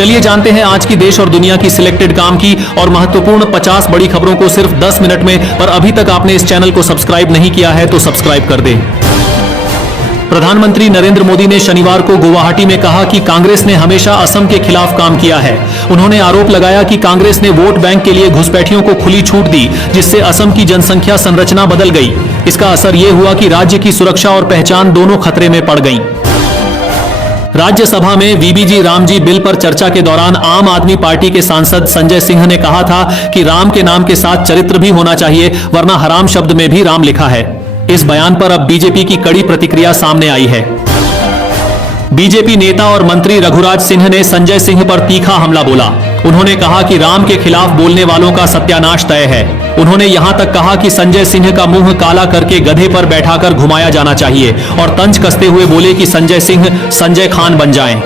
चलिए जानते हैं आज की देश और दुनिया की सिलेक्टेड काम की और महत्वपूर्ण 50 बड़ी खबरों को सिर्फ 10 मिनट में। पर अभी तक आपने इस चैनल को सब्सक्राइब नहीं किया है तो सब्सक्राइब कर दें। प्रधानमंत्री नरेंद्र मोदी ने शनिवार को गुवाहाटी में कहा कि कांग्रेस ने हमेशा असम के खिलाफ काम किया है। उन्होंने आरोप लगाया कि कांग्रेस ने वोट बैंक के लिए घुसपैठियों को खुली छूट दी, जिससे असम की जनसंख्या संरचना बदल गई। इसका असर यह हुआ कि राज्य की सुरक्षा और पहचान दोनों खतरे में पड़ गईं। राज्यसभा में वीबीजी रामजी बिल पर चर्चा के दौरान आम आदमी पार्टी के सांसद संजय सिंह ने कहा था कि राम के नाम के साथ चरित्र भी होना चाहिए, वरना हराम शब्द में भी राम लिखा है। इस बयान पर अब बीजेपी की कड़ी प्रतिक्रिया सामने आई है। बीजेपी नेता और मंत्री रघुराज सिंह ने संजय सिंह पर तीखा हमला बोला। उन्होंने कहा कि राम के खिलाफ बोलने वालों का सत्यानाश तय है। उन्होंने यहां तक कहा कि संजय सिंह का मुंह काला करके गधे पर बैठाकर घुमाया जाना चाहिए और तंज कसते हुए बोले कि संजय सिंह संजय खान बन जाएं।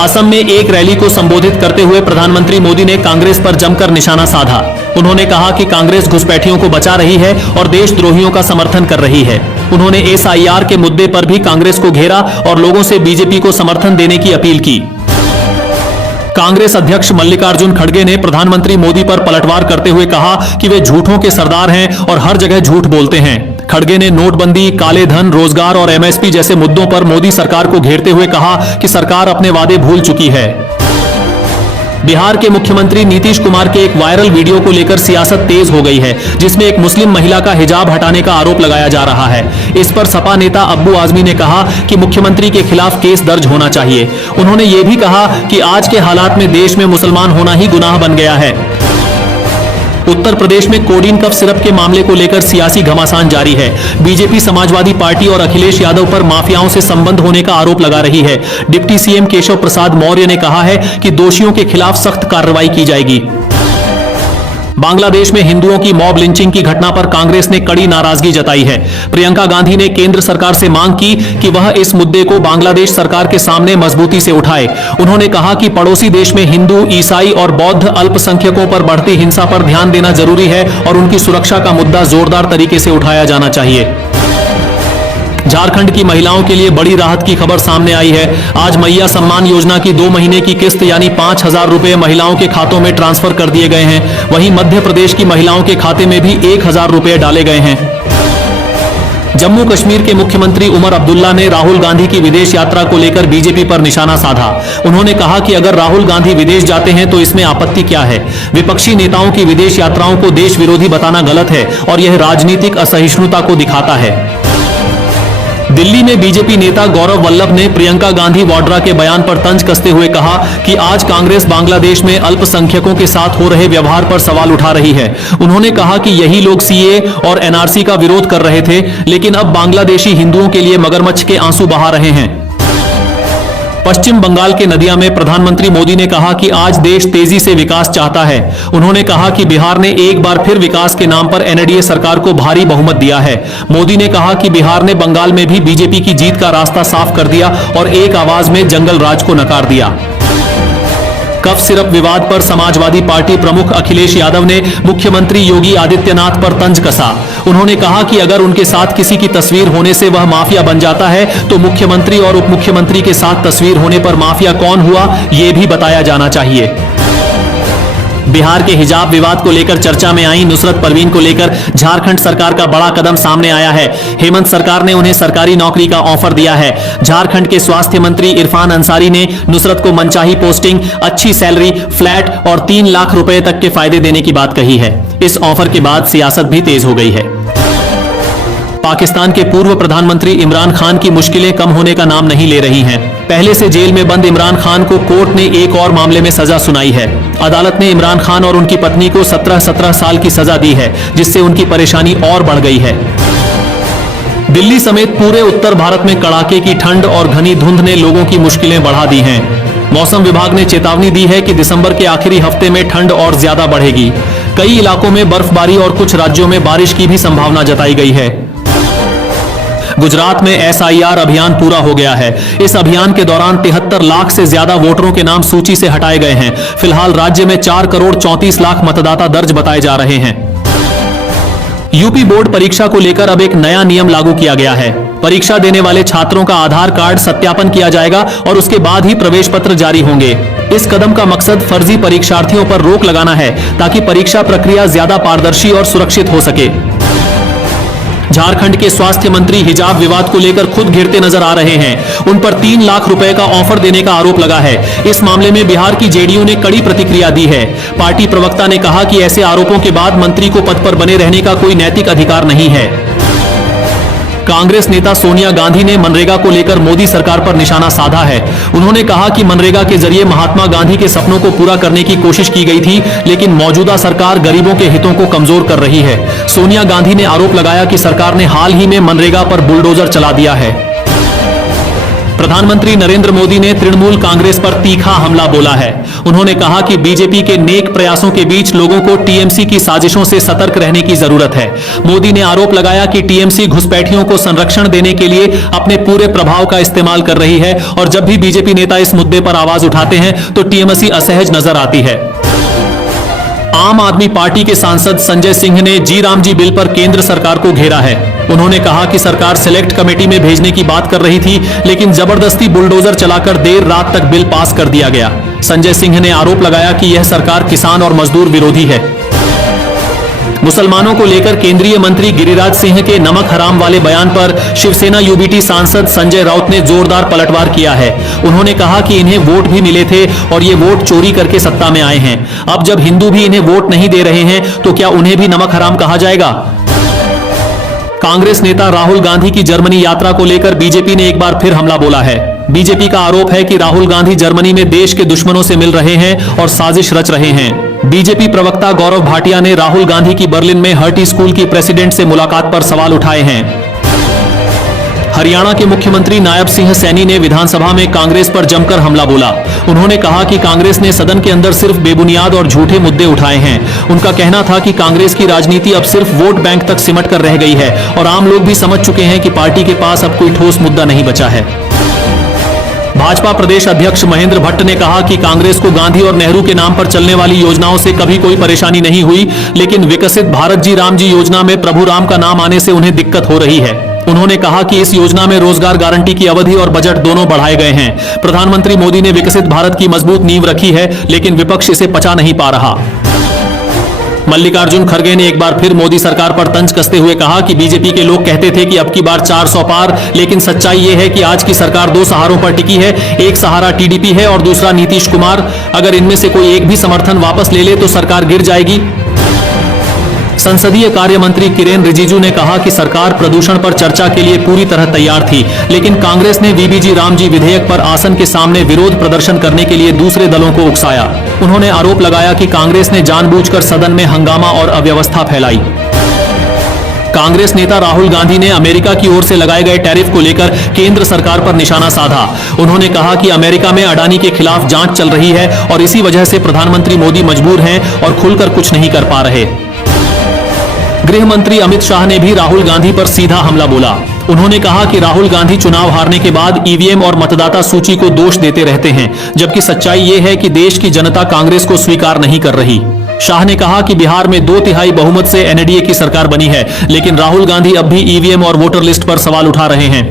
असम में एक रैली को संबोधित करते हुए प्रधानमंत्री मोदी ने कांग्रेस पर जमकर निशाना साधा। उन्होंने कहा कि कांग्रेस घुसपैठियों को बचा रही है और देशद्रोहियों का समर्थन कर रही है। उन्होंने एसआईआर के मुद्दे पर भी कांग्रेस को घेरा और लोगों से बीजेपी को समर्थन देने की अपील की। कांग्रेस अध्यक्ष मल्लिकार्जुन खड़गे ने प्रधानमंत्री मोदी पर पलटवार करते हुए कहा कि वे झूठों के सरदार हैं और हर जगह झूठ बोलते हैं। खड़गे ने नोटबंदी, काले धन, रोजगार और एमएसपी जैसे मुद्दों पर मोदी सरकार को घेरते हुए कहा कि सरकार अपने वादे भूल चुकी है। बिहार के मुख्यमंत्री नीतीश कुमार के एक वायरल वीडियो को लेकर सियासत तेज हो गई है, जिसमें एक मुस्लिम महिला का हिजाब हटाने का आरोप लगाया जा रहा है। इस पर सपा नेता अब्बू आजमी ने कहा कि मुख्यमंत्री के खिलाफ केस दर्ज होना चाहिए। उन्होंने ये भी कहा कि आज के हालात में देश में मुसलमान होना ही गुनाह बन गया है। उत्तर प्रदेश में कोडीन कफ सिरप के मामले को लेकर सियासी घमासान जारी है। बीजेपी समाजवादी पार्टी और अखिलेश यादव पर माफियाओं से संबंध होने का आरोप लगा रही है। डिप्टी सीएम केशव प्रसाद मौर्य ने कहा है कि दोषियों के खिलाफ सख्त कार्रवाई की जाएगी। बांग्लादेश में हिंदुओं की मॉब लिंचिंग की घटना पर कांग्रेस ने कड़ी नाराजगी जताई है। प्रियंका गांधी ने केंद्र सरकार से मांग की कि वह इस मुद्दे को बांग्लादेश सरकार के सामने मजबूती से उठाए। उन्होंने कहा कि पड़ोसी देश में हिंदू, ईसाई और बौद्ध अल्पसंख्यकों पर बढ़ती हिंसा पर ध्यान देना जरूरी है और उनकी सुरक्षा का मुद्दा जोरदार तरीके से उठाया जाना चाहिए। झारखंड की महिलाओं के लिए बड़ी राहत की खबर सामने आई है। आज मैया सम्मान योजना की 2 महीने की किस्त यानी 5,000 रुपए महिलाओं के खातों में ट्रांसफर कर दिए गए हैं। वहीं मध्य प्रदेश की महिलाओं के खाते में भी 1,000 रुपए डाले गए हैं। जम्मू कश्मीर के मुख्यमंत्री उमर अब्दुल्ला ने राहुल गांधी की विदेश यात्रा को लेकर बीजेपी पर निशाना साधा। उन्होंने कहा कि अगर राहुल गांधी विदेश जाते हैं तो इसमें आपत्ति क्या है। विपक्षी नेताओं की विदेश यात्राओं को देश विरोधी बताना गलत है और यह राजनीतिक असहिष्णुता को दिखाता है। दिल्ली में बीजेपी नेता गौरव वल्लभ ने प्रियंका गांधी वाड्रा के बयान पर तंज कसते हुए कहा कि आज कांग्रेस बांग्लादेश में अल्पसंख्यकों के साथ हो रहे व्यवहार पर सवाल उठा रही है। उन्होंने कहा कि यही लोग सीए और एनआरसी का विरोध कर रहे थे, लेकिन अब बांग्लादेशी हिंदुओं के लिए मगरमच्छ के आंसू बहा रहे हैं। पश्चिम बंगाल के नदिया में प्रधानमंत्री मोदी ने कहा कि आज देश तेजी से विकास चाहता है। उन्होंने कहा कि बिहार ने एक बार फिर विकास के नाम पर एनडीए सरकार को भारी बहुमत दिया है। मोदी ने कहा कि बिहार ने बंगाल में भी बीजेपी की जीत का रास्ता साफ कर दिया और एक आवाज में जंगल राज को नकार दिया। कफ सिरप विवाद पर समाजवादी पार्टी प्रमुख अखिलेश यादव ने मुख्यमंत्री योगी आदित्यनाथ पर तंज कसा। उन्होंने कहा कि अगर उनके साथ किसी की तस्वीर होने से वह माफिया बन जाता है तो मुख्यमंत्री और उप मुख्यमंत्री के साथ तस्वीर होने पर माफिया कौन हुआ, यह भी बताया जाना चाहिए। बिहार के हिजाब विवाद को लेकर चर्चा में आई नुसरत परवीन को लेकर झारखंड सरकार का बड़ा कदम सामने आया है। हेमंत सरकार ने उन्हें सरकारी नौकरी का ऑफर दिया है। झारखंड के स्वास्थ्य मंत्री इरफान अंसारी ने नुसरत को मनचाही पोस्टिंग, अच्छी सैलरी, फ्लैट और 3 लाख रुपए तक के फायदे देने की बात कही है। इस ऑफर के बाद सियासत भी तेज हो गई है। पाकिस्तान के पूर्व प्रधानमंत्री इमरान खान की मुश्किलें कम होने का नाम नहीं ले रही हैं। पहले से जेल में बंद इमरान खान को कोर्ट ने एक और मामले में सजा सुनाई है। अदालत ने इमरान खान और उनकी पत्नी को 17 साल की सजा दी है, जिससे उनकी परेशानी और बढ़ गई है। दिल्ली समेत पूरे उत्तर भारत में कड़ाके की ठंड और घनी धुंध ने लोगों की मुश्किलें बढ़ा दी हैं। मौसम विभाग ने चेतावनी दी है कि दिसंबर के आखिरी हफ्ते में ठंड और ज्यादा बढ़ेगी। कई इलाकों में बर्फबारी और कुछ राज्यों में बारिश की भी संभावना जताई गई है। गुजरात में एसआईआर अभियान पूरा हो गया है। इस अभियान के दौरान 73 लाख से ज्यादा वोटरों के नाम सूची से हटाए गए हैं। फिलहाल राज्य में 4 करोड़ 34 लाख मतदाता दर्ज बताए जा रहे हैं। यूपी बोर्ड परीक्षा को लेकर अब एक नया नियम लागू किया गया है। परीक्षा देने वाले छात्रों का आधार कार्ड सत्यापन किया जाएगा और उसके बाद ही प्रवेश पत्र जारी होंगे। इस कदम का मकसद फर्जी परीक्षार्थियों पर रोक लगाना है ताकि परीक्षा प्रक्रिया ज्यादा पारदर्शी और सुरक्षित हो सके। झारखंड के स्वास्थ्य मंत्री हिजाब विवाद को लेकर खुद घिरते नजर आ रहे हैं। उन पर 3 लाख रुपए का ऑफर देने का आरोप लगा है। इस मामले में बिहार की जेडीयू ने कड़ी प्रतिक्रिया दी है। पार्टी प्रवक्ता ने कहा कि ऐसे आरोपों के बाद मंत्री को पद पर बने रहने का कोई नैतिक अधिकार नहीं है। कांग्रेस नेता सोनिया गांधी ने मनरेगा को लेकर मोदी सरकार पर निशाना साधा है। उन्होंने कहा कि मनरेगा के जरिए महात्मा गांधी के सपनों को पूरा करने की कोशिश की गई थी, लेकिन मौजूदा सरकार गरीबों के हितों को कमजोर कर रही है। सोनिया गांधी ने आरोप लगाया कि सरकार ने हाल ही में मनरेगा पर बुलडोजर चला दिया है। प्रधानमंत्री नरेंद्र मोदी ने तृणमूल कांग्रेस पर तीखा हमला बोला है। उन्होंने कहा कि बीजेपी के नेक प्रयासों के बीच लोगों को टीएमसी की साजिशों से सतर्क रहने की जरूरत है। मोदी ने आरोप लगाया कि टीएमसी घुसपैठियों को संरक्षण देने के लिए अपने पूरे प्रभाव का इस्तेमाल कर रही है और जब भी बीजेपी नेता इस मुद्दे पर आवाज उठाते हैं तो टीएमसी असहज नजर आती है। आम आदमी पार्टी के सांसद संजय सिंह ने जी राम जी बिल पर केंद्र सरकार को घेरा है। उन्होंने कहा कि सरकार सिलेक्ट कमेटी में भेजने की बात कर रही थी, लेकिन जबरदस्ती बुलडोजर चलाकर देर रात तक बिल पास कर दिया गया। संजय सिंह ने आरोप लगाया कि यह सरकार किसान और मजदूर विरोधी है। मुसलमानों को लेकर केंद्रीय मंत्री गिरिराज सिंह के नमक हराम वाले बयान पर शिवसेना यूबीटी सांसद संजय राउत ने जोरदार पलटवार किया है। उन्होंने कहा कि इन्हें वोट भी मिले थे और ये वोट चोरी करके सत्ता में आए हैं। अब जब हिंदू भी इन्हें वोट नहीं दे रहे हैं तो क्या उन्हें भी नमक हराम कहा जाएगा? कांग्रेस नेता राहुल गांधी की जर्मनी यात्रा को लेकर बीजेपी ने एक बार फिर हमला बोला है। बीजेपी का आरोप है कि राहुल गांधी जर्मनी में देश के दुश्मनों से मिल रहे हैं और साजिश रच रहे हैं। बीजेपी प्रवक्ता गौरव भाटिया ने राहुल गांधी की बर्लिन में हर्टी स्कूल की प्रेसिडेंट से मुलाकात पर सवाल उठाए हैं। हरियाणा के मुख्यमंत्री नायब सिंह सैनी ने विधानसभा में कांग्रेस पर जमकर हमला बोला। उन्होंने कहा कि कांग्रेस ने सदन के अंदर सिर्फ बेबुनियाद और झूठे मुद्दे उठाए हैं। उनका कहना था कि कांग्रेस की राजनीति अब सिर्फ वोट बैंक तक सिमट कर रह गई है और आम लोग भी समझ चुके हैं कि पार्टी के पास अब कोई ठोस मुद्दा नहीं बचा है। भाजपा प्रदेश अध्यक्ष महेंद्र भट्ट ने कहा कि कांग्रेस को गांधी और नेहरू के नाम पर चलने वाली योजनाओं से कभी कोई परेशानी नहीं हुई, लेकिन विकसित भारत जी राम जी योजना में प्रभु राम का नाम आने से उन्हें दिक्कत हो रही है। उन्होंने कहा कि इस योजना में रोजगार गारंटी की अवधि और बजट दोनों बढ़ाए गए हैं। प्रधानमंत्री मोदी ने विकसित भारत की मजबूत नींव रखी है, लेकिन विपक्ष इसे पचा नहीं पा रहा। मल्लिकार्जुन खड़गे ने एक बार फिर मोदी सरकार पर तंज कसते हुए कहा कि बीजेपी के लोग कहते थे कि अब की बार 400 पार, लेकिन सच्चाई यह है कि आज की सरकार 2 सहारों पर टिकी है। एक सहारा टीडीपी है और दूसरा नीतीश कुमार। अगर इनमें से कोई एक भी समर्थन वापस ले ले तो सरकार गिर जाएगी। संसदीय कार्य मंत्री किरेन रिजिजू ने कहा कि सरकार प्रदूषण पर चर्चा के लिए पूरी तरह तैयार थी, लेकिन कांग्रेस ने वीबीजी रामजी विधेयक पर आसन के सामने विरोध प्रदर्शन करने के लिए दूसरे दलों को उकसाया। उन्होंने आरोप लगाया कि कांग्रेस ने जानबूझकर सदन में हंगामा और अव्यवस्था फैलाई। कांग्रेस नेता राहुल गांधी ने अमेरिका की ओर से लगाए गए टैरिफ को लेकर केंद्र सरकार पर निशाना साधा। उन्होंने कहा कि अमेरिका में अडानी के खिलाफ जांच चल रही है और इसी वजह से प्रधानमंत्री मोदी मजबूर हैं और खुलकर कुछ नहीं कर पा रहे। गृह मंत्री अमित शाह ने भी राहुल गांधी पर सीधा हमला बोला। उन्होंने कहा कि राहुल गांधी चुनाव हारने के बाद ईवीएम और मतदाता सूची को दोष देते रहते हैं, जबकि सच्चाई ये है कि देश की जनता कांग्रेस को स्वीकार नहीं कर रही। शाह ने कहा कि बिहार में 2/3 बहुमत से एनडीए की सरकार बनी है, लेकिन राहुल गांधी अब भी ईवीएम और वोटर लिस्ट पर सवाल उठा रहे हैं।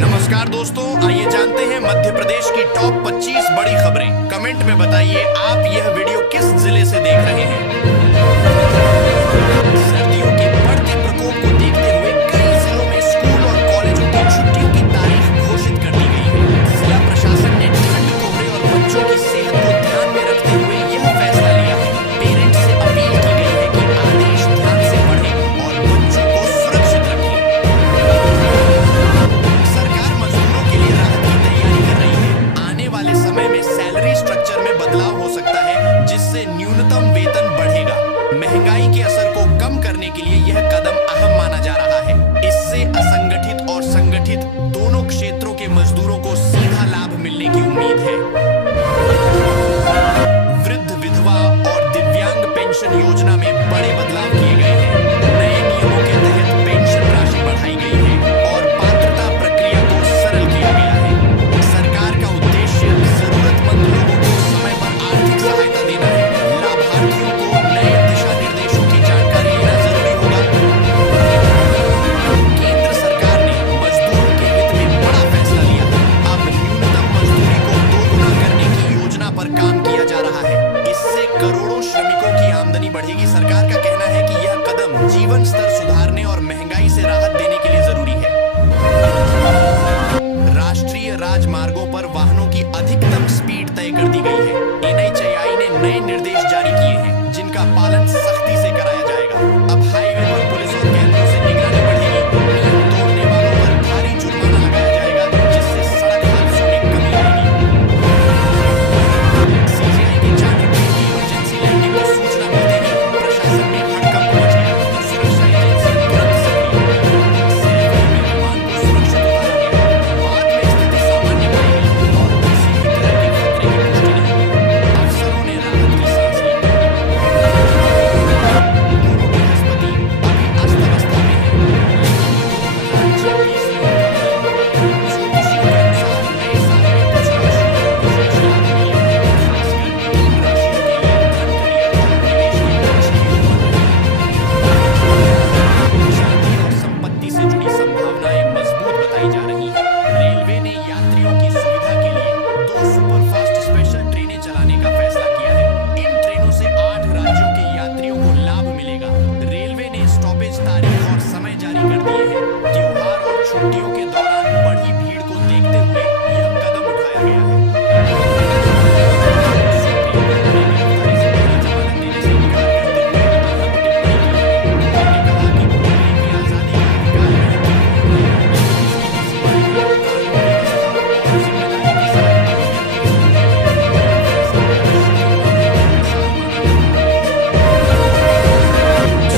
नमस्कार दोस्तों, आइए जानते हैं मध्य प्रदेश की टॉप 25 बड़ी खबरें। कमेंट में बताइए आप यह वीडियो किस जिले से देख रहे हैं। न्यूनतम वेतन बढ़ेगा। महंगाई के असर को कम करने काम किया जा रहा है। इससे करोड़ों श्रमिकों की आमदनी बढ़ेगी। सरकार का कहना है कि यह कदम जीवन स्तर सुधारने और महंगाई से राहत देने के लिए जरूरी है। राष्ट्रीय राजमार्गों पर वाहनों की अधिकतम स्पीड तय कर दी गई है। NHAI ने नए निर्देश जारी किए हैं, जिनका पालन सख्ती से कराया जाएगा। अब हाईवे पर पुलिस और कैमरों से निगरानी बढ़ेगी। नियम तोड़ने वालों पर भारी जुर्माना लगाया जाएगा, जिससे सड़क हादसों में कमी आएगी। CGI की चाणक्य की इमरजेंसी लैंडिंग की सूचना मिलते ही प्रशासन में हड़कंप मच गया। सुरक्षा एजेंसी तुरंत सक्रिय हुई। सेल्फी में विमान को सुरक्षित उतारा गया। बाद में स्थिति सामान्य पाई गई और किसी भी तरह के खतरे की पुष्टि नहीं हुई। अफसरों ने राहत की सांस ली। दोनों बृहस्पति अभी अस्त अवस्था में है, लेकिन 2026 में ज्योतिषियों के अनुसार नए साल में कुछ राशियों को विशेष लाभ मिलेंगे। खासकर इन राशियों के लिए धन, करियर और निवेश की अच्छी योग बन रही है। शादी और संपत्ति से जुड़ी संभावनाएं मजबूत बताई जा रही हैं। रेलवे ने यात्रियों की सुविधा के लिए 2 सुपरफास्ट स्पेशल ट्रेनें चलाने का फैसला किया है। इन ट्रेनों से 8 राज्यों के यात्रियों को लाभ मिलेगा। रेलवे ने स्टॉपेज तारीख और समय जारी कर दिए हैं। त्योहार और छुट्टियों के दौरान बढ़ी भीड़ को देखते हुए यह कदम उठाया गया है। सुप्रीम कोर्ट ने गिरफ्तारी से पहले जमानत देने से इनकार करते हुए अहम टिप्पणी की है। उन्होंने कहा कि बोलने की आजादी का अधिकार महत्वपूर्ण है, लेकिन इसकी सीमाएं कानून व्यवस्था और जिम्मेदारी के साथ अभिव्यक्ति से जुड़ी हैं। फैसला भविष्य के मामले के अनुसार माना जाएगा।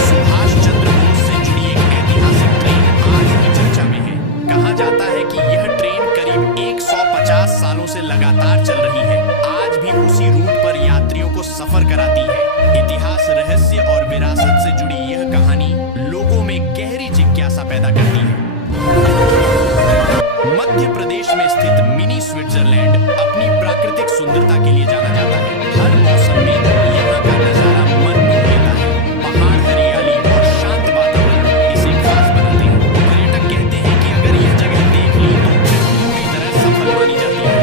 सुभाष चंद्र बोस से जुड़ी एक ऐतिहासिक ट्रेन आज भी चर्चा में है। कहा जाता है कि यह ट्रेन करीब 150 सालों से लगातार चल रही है। आज भी उसी रूट पर यात्रियों को सफर कराती है। इतिहास, रहस्य और विरासत से जुड़ी यह कहानी लोगों में गहरी जिज्ञासा पैदा करती है। मध्य प्रदेश में स्थित मिनी स्विट्जरलैंड अपनी प्राकृतिक सुंदरता के लिए जाना जाता है। हर मौसम में यहाँ का नजारा मन मोह लेता है। पहाड़, हरियाली और शांत वातावरण इसे खास बनाते हैं। पर्यटक कहते हैं कि अगर यह जगह देख ली तो ट्रिप पूरी तरह सफल मानी जाती है।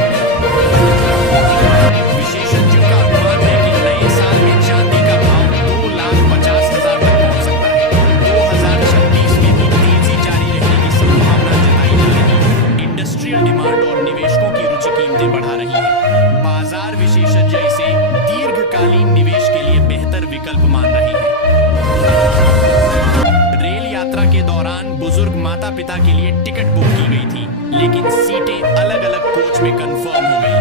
विशेषज्ञों का अनुमान है कि नए साल में चांदी का भाव 2,50,000 तक पहुंच सकता है। 2026 में भी तेजी जारी रहने की संभावना जताई जा रही है। इंडस्ट्रियल डिमांड और निवेशकों की रुचि कीमतें बढ़ा रही है। बाजार विशेषज्ञ इसे दीर्घकालीन निवेश के लिए बेहतर विकल्प मान रहे हैं। रेल यात्रा के दौरान बुजुर्ग माता पिता के लिए टिकट बुक की गई थी, लेकिन सीटें अलग-अलग कोच में कंफर्म हो गई।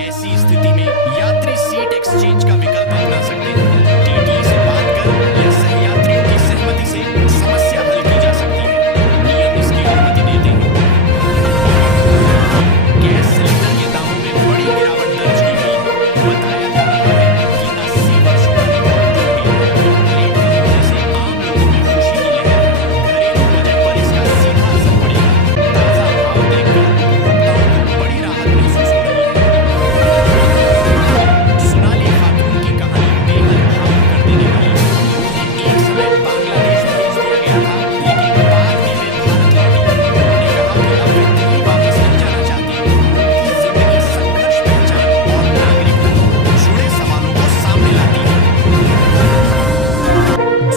ऐसी स्थिति में यात्री सीट एक्सचेंज का विकल्प अपना सकते हैं। टीटी से बात कर या सहयात्रियों की सहमति से समस्या हल की जा सकती है। नियम इसकी अनुमति देते हैं। गैस सिलेंडर के दामों में बड़ी गिरावट दर्ज की गई है। बताया जा रहा है कि 80 वर्षों का रिकॉर्ड टूट गया है। रेट की वजह से आम लोगों में खुशी की लहर है। घरेलू बजट पर इसका सीधा असर पड़ेगा। ताजा भाव देखकर उपभोक्ताओं को बड़ी राहत महसूस हो रही है। सोनाली खातून की कहानी बेहद भावुक कर देने वाली है। उन्हें एक समय बांग्लादेश भेज दिया गया था, लेकिन बाद में वे भारत लौटी। उन्होंने कहा कि अब वे दिल्ली वापस नहीं जाना चाहती। उनकी जिंदगी संघर्ष, पहचान और नागरिकता जुड़े सवालों को सामने लाती है।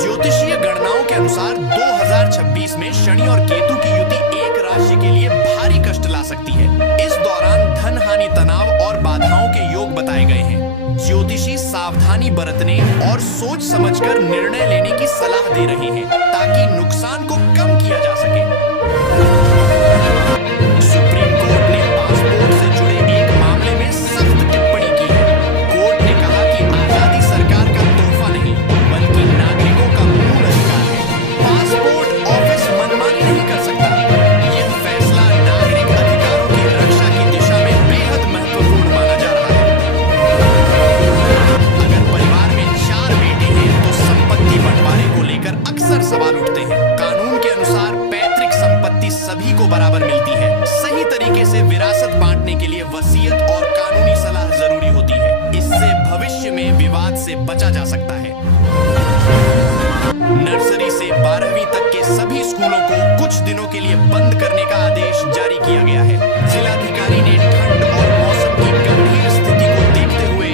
ज्योतिषीय गणनाओं के अनुसार 2026 में शनि और केतु की युति एक राशि के लिए भारी कष्ट ला सकती है। इस दौरान धन हानि, तनाव और बाधाओं के योग बताए गए हैं। ज्योतिषी सावधानी बरतने और सोच समझकर निर्णय लेने की सलाह दे रहे हैं, ताकि नुकसान को कम किया जा सके। सुप्रीम कोर्ट ने पासपोर्ट से जुड़े एक मामले में सख्त टिप्पणी की है। कोर्ट ने कहा कि आजादी सरकार का तोहफा नहीं, बल्कि नागरिकों का मूल अधिकार है। पासपोर्ट ऑफिस मनमानी नहीं कर सकता। यह फैसला नागरिक अधिकारों की रक्षा की दिशा में बेहद महत्वपूर्ण माना जा रहा है। अगर परिवार में 4 बेटे हैं तो संपत्ति बंटवारे को लेकर अक्सर सवाल उठते हैं। कानून के अनुसार पैतृक संपत्ति सभी को बराबर मिलती है। सही तरीके से विरासत बांटने के लिए वसीयत और कानूनी सलाह जरूरी होती है। इससे भविष्य में विवाद से बचा जा सकता है। नर्सरी से 12वीं तक के सभी स्कूलों को कुछ दिनों के लिए बंद करने का आदेश जारी किया गया है। जिलाधिकारी ने ठंड और मौसम की गंभीर स्थिति को देखते हुए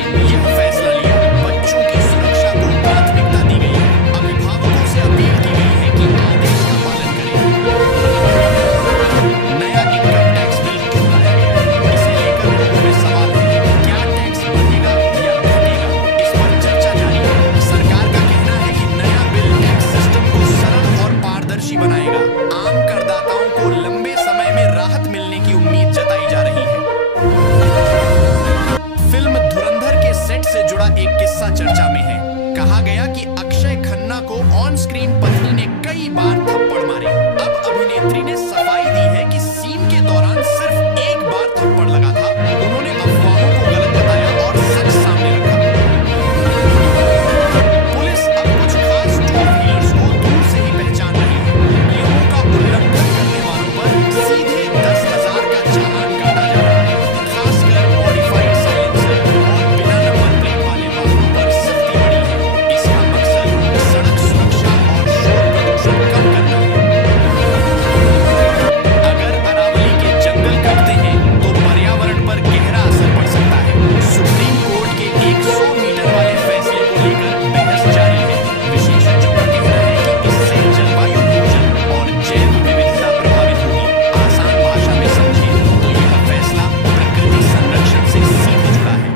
एक किस्सा चर्चा में है। कहा गया कि अक्षय खन्ना को ऑन स्क्रीन पत्नी ने कई बार थप्पड़ मारे। अब अभिनेत्री ने सफाई दी है कि सीन के दौरान सिर्फ एक बार थप्पड़ लगा था। उन्होंने अफवाहों को गलत बताया और सच सामने रखा। पुलिस अब कुछ खास टू व्हीलर्स को दूर से ही पहचान रही है। नियमों का उल्लंघन करने वालों पर सीधे 10,000 का चालान काटा जा रहा है। खासकर मॉडिफाइड साइलेंसर और बिना नंबर प्लेट वाले वाहनों पर सख्ती बढ़ी है। इसका मकसद सड़क सुरक्षा और शोर प्रदूषण कम करना है। अगर अरावली के जंगल कटते हैं तो पर्यावरण पर गहरा असर पड़ सकता है। सुप्रीम कोर्ट के 100 मीटर वाले फैसले को लेकर बहस जारी है। विशेषज्ञों का कहना है कि इससे जलवायु ऊर्जा और जैव विविधता प्रभावित होगी। आसान भाषा में समझें तो यह फैसला प्रकृति संरक्षण से सीधे जुड़ा है।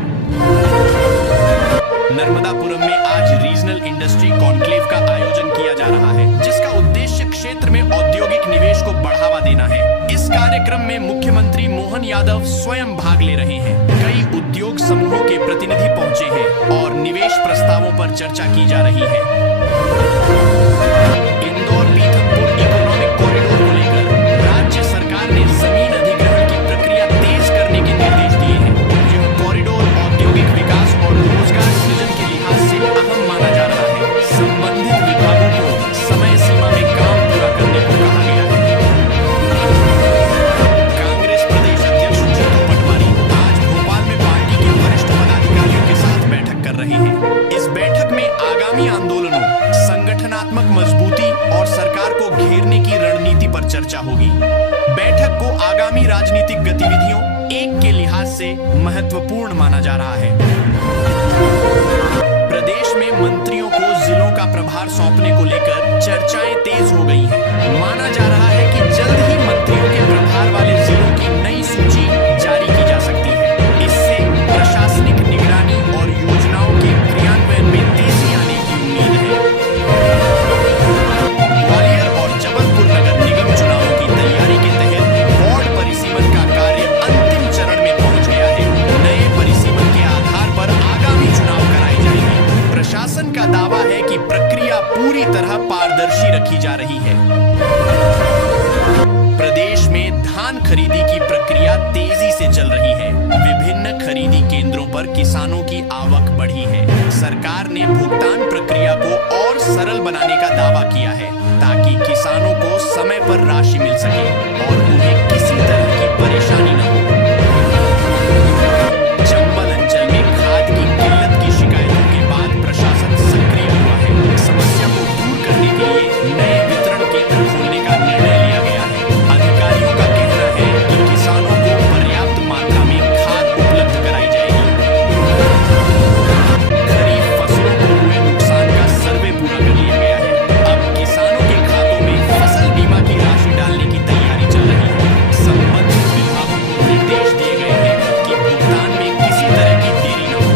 नर्मदापुरम में आज रीजनल इंडस्ट्री कॉन्क्लेव का आयोजन किया जा रहा है, जिसका उद्देश्य क्षेत्र में औद्योगिक निवेश को बढ़ावा देना है। इस कार्यक्रम में मुख्यमंत्री मोहन यादव स्वयं भाग ले रहे हैं। कई उद्योग समूहों के प्रतिनिधि पहुंचे हैं और निवेश प्रस्तावों पर चर्चा की जा रही है। इंदौर पीथमपुर इकोनॉमिक कॉरिडोर को लेकर राज्य सरकार ने जमीन अधिग्रहण की प्रक्रिया तेज करने के निर्देश दिए हैं। यह कॉरिडोर औद्योगिक विकास और रोजगार सृजन के लिहाज से अहम माना जा रहा है। संबंधित विभागों को समय सीमा में काम पूरा करने को कहा गया है। कांग्रेस प्रदेश अध्यक्ष जीतू पटवारी आज भोपाल में पार्टी के वरिष्ठ पदाधिकारियों के साथ बैठक कर रहे हैं। इस बैठक में आगामी आंदोलनों, संगठनात्मक मजबूती और सरकार को घेरने की रणनीति पर चर्चा होगी। बैठक को आगामी राजनीतिक गतिविधियों एक के लिहाज से महत्वपूर्ण माना जा रहा है। प्रदेश में मंत्रियों को जिलों का प्रभार सौंपने को लेकर चर्चाएं तेज हो गई हैं। माना जा रहा है कि जल्द ही मंत्रियों के प्रभार वाले जिलों की नई सूची जारी की जा सकती है। इससे प्रशासनिक निगरानी और योजनाओं के क्रियान्वयन में तेजी आने की उम्मीद है। ग्वालियर और जबलपुर नगर निगम चुनावों की तैयारी के तहत वार्ड परिसीमन का कार्य अंतिम चरण में पहुंच गया है। नए परिसीमन के आधार पर आगामी चुनाव कराए जाएंगे। प्रशासन का दावा है कि प्रक्रिया पूरी तरह पारदर्शी रखी जा रही है। प्रदेश में धान खरीदी की प्रक्रिया तेजी से चल रही है। विभिन्न खरीदी केंद्रों पर किसानों की आवक बढ़ी है। सरकार ने भुगतान प्रक्रिया को और सरल बनाने का दावा किया है, ताकि किसानों को समय पर राशि मिल सके और उन्हें किसी तरह की परेशानी न हो। चंबल अंचल में खाद की किल्लत की शिकायतों के बाद प्रशासन सक्रिय हुआ है। समस्या को दूर करने के लिए नए वितरण केंद्र खोलने का निर्णय लिया गया है। अधिकारियों का कहना है कि किसानों को पर्याप्त मात्रा में खाद उपलब्ध कराई जाएगी। खरीफ फसलों को हुए नुकसान का सर्वे पूरा कर लिया गया है। अब किसानों के खातों में फसल बीमा की राशि डालने की तैयारी चल रही है। संबंधित विभागों को निर्देश दिए गए हैं कि भुगतान में किसी तरह की देरी न हो।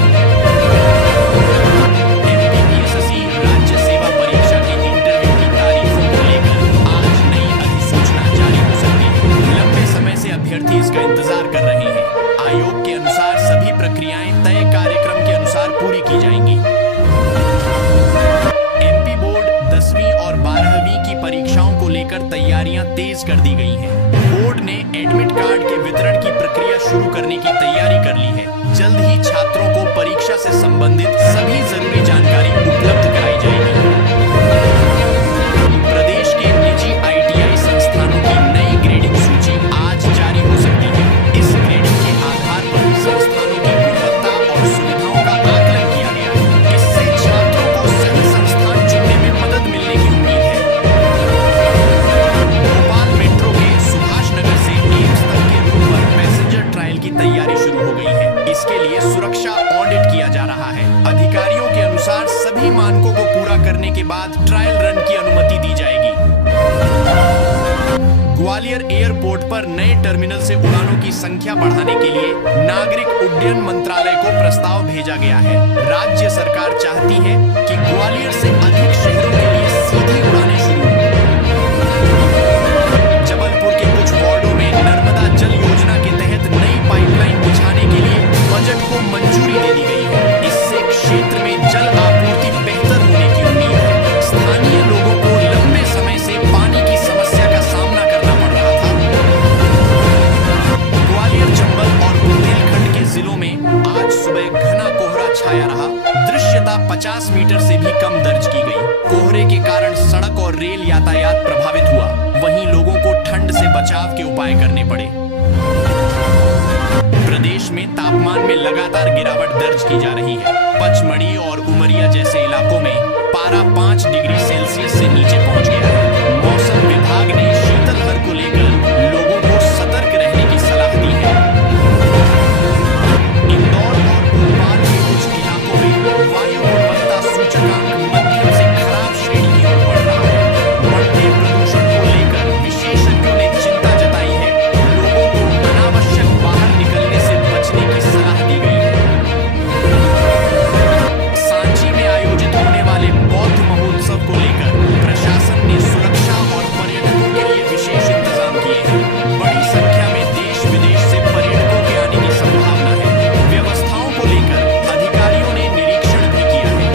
एमपीपीएससी राज्य सेवा परीक्षा के इंटरव्यू की तारीखों को लेकर आज नई अधिसूचना जारी हो सकती है। लंबे समय से अभ्यर्थी इसका इंतजार कर रहे हैं। आयोग के अनुसार सभी प्रक्रियाएं तय कार्यक्रम के अनुसार पूरी की जाएंगी। एमपी बोर्ड 10वीं और 12वीं की परीक्षाओं को लेकर तैयारियां तेज कर दी गई हैं। बोर्ड ने एडमिट कार्ड के वितरण की प्रक्रिया शुरू करने की तैयारी कर ली है। जल्द ही छात्रों को परीक्षा से संबंधित सभी जरूरी जानकारी उपलब्ध कराई जाएगी। प्रदेश के निजी आईटीआई संस्थानों की नई ग्रेडिंग सूची आज जारी हो सकती है। इस ग्रेडिंग के आधार पर संस्थानों की गुणवत्ता और सुविधाओं का आकलन किया गया है। इससे छात्रों को सही संस्थान चुनने में मदद मिलने की उम्मीद है। भोपाल मेट्रो के सुभाष नगर से एम्स तक के रूट पर पैसेंजर ट्रायल की तैयारी शुरू हो गई है। इसके लिए सुरक्षा ऑडिट किया जा रहा है। अधिकारियों के अनुसार सभी मानकों को पूरा करने के बाद ट्रायल रन की अनुमति दी जाएगी। ग्वालियर एयरपोर्ट पर नए टर्मिनल से उड़ानों की संख्या बढ़ाने के लिए नागरिक उड्डयन मंत्रालय को प्रस्ताव भेजा गया है। राज्य सरकार चाहती है कि ग्वालियर से अधिक शहरों के लिए सीधी उड़ानें शुरू हों। जबलपुर के कुछ वार्डों में नर्मदा जल योजना के तहत नई पाइपलाइन बिछाने के लिए बजट को मंजूरी दे दी गई है। इससे छाया रहा। दृश्यता 50 मीटर से भी कम दर्ज की गई। कोहरे के कारण सड़क और रेल यातायात प्रभावित हुआ। वहीं लोगों को ठंड से बचाव के उपाय करने पड़े। प्रदेश में तापमान में लगातार गिरावट दर्ज की जा रही है। पचमढ़ी और उमरिया जैसे इलाकों में पारा 5 डिग्री सेल्सियस से नीचे पहुंच गया है। मौसम विभाग ने शीतलहर को लेकर लोगों को सतर्क रहने की सलाह दी है। इंदौर और भोपाल के कुछ इलाकों में वायु गुणवत्ता सूचकांक मध्यम से खराब श्रेणी की ओर बढ़ रहा है। बढ़ते प्रदूषण को लेकर विशेषज्ञों ने चिंता जताई है। लोगों को अनावश्यक बाहर निकलने से बचने की सलाह दी गई है। सांची में आयोजित होने वाले बौद्ध महोत्सव को लेकर प्रशासन ने सुरक्षा और पर्यटकों के लिए विशेष इंतजाम किए हैं। बड़ी संख्या में देश विदेश से पर्यटकों के आने की संभावना है। व्यवस्थाओं को लेकर अधिकारियों ने निरीक्षण भी किया है।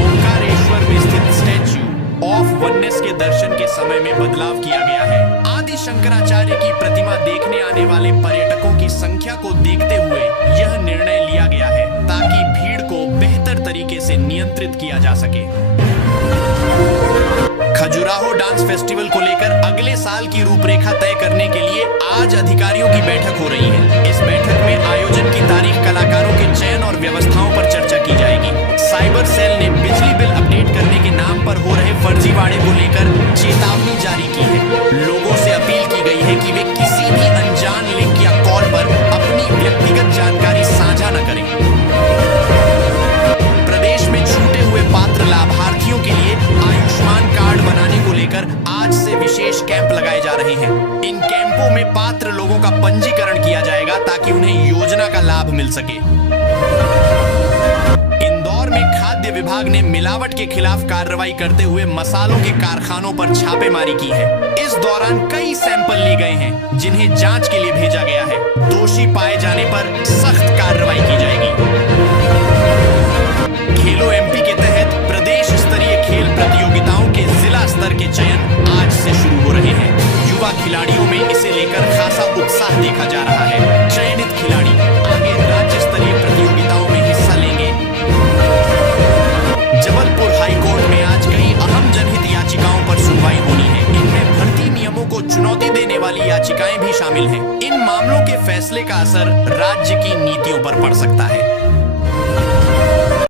ओंकारेश्वर में स्थित स्टैच्यू ऑफ वननेस के दर्शन के समय में बदलाव किया गया है। आदि शंकराचार्य की प्रतिमा देखने आने वाले पर्यटकों की संख्या को देखते हुए यह निर्णय लिया गया है, ताकि भीड़ को बेहतर तरीके से नियंत्रित किया जा सके। खजुराहो डांस फेस्टिवल को लेकर अगले साल की रूपरेखा तय करने के लिए आज अधिकारियों की बैठक हो रही है। इस बैठक में आयोजन की तारीख, कलाकारों के चयन और व्यवस्थाओं पर चर्चा की जाएगी। साइबर सेल ने बिजली बिल अपडेट करने के नाम पर हो रहे फर्जीवाड़े को लेकर चेतावनी जारी की है। लोगों से अपील की गई है कि वे किसी भी अनजान लिंक या कॉल पर अपनी व्यक्तिगत जानकारी साझा न करें। प्रदेश में छूटे हुए पात्र लाभार्थियों के लिए आयुष्मान कार्ड बनाने को लेकर आज से विशेष कैंप लगाए जा रहे हैं। इन कैंपों में पात्र लोगों का पंजीकरण किया जाएगा, ताकि उन्हें योजना का लाभ मिल सके। इंदौर में खाद्य विभाग ने मिलावट के खिलाफ कार्रवाई करते हुए मसालों के कारखानों पर छापेमारी की है। इस दौरान कई सैंपल लिए गए हैं, जिन्हें जांच के लिए भेजा गया है। दोषी पाए जाने पर सख्त कार्रवाई की जाएगी। खेलो एमपी के तहत प्रदेश स्तरीय खेल प्रतियोगिताओं के जिला स्तर के चयन आज से शुरू हो रहे हैं। युवा खिलाड़ियों में इसे लेकर खासा उत्साह देखा जा रहा है। चयनित खिलाड़ी आगे राज्य स्तरीय प्रतियोगिताओं में हिस्सा लेंगे। जबलपुर हाईकोर्ट में आज कई अहम जनहित याचिकाओं पर सुनवाई होनी है। इनमें भर्ती नियमों को चुनौती देने वाली याचिकाएं भी शामिल हैं। इन मामलों के फैसले का असर राज्य की नीतियों पर पड़ सकता है।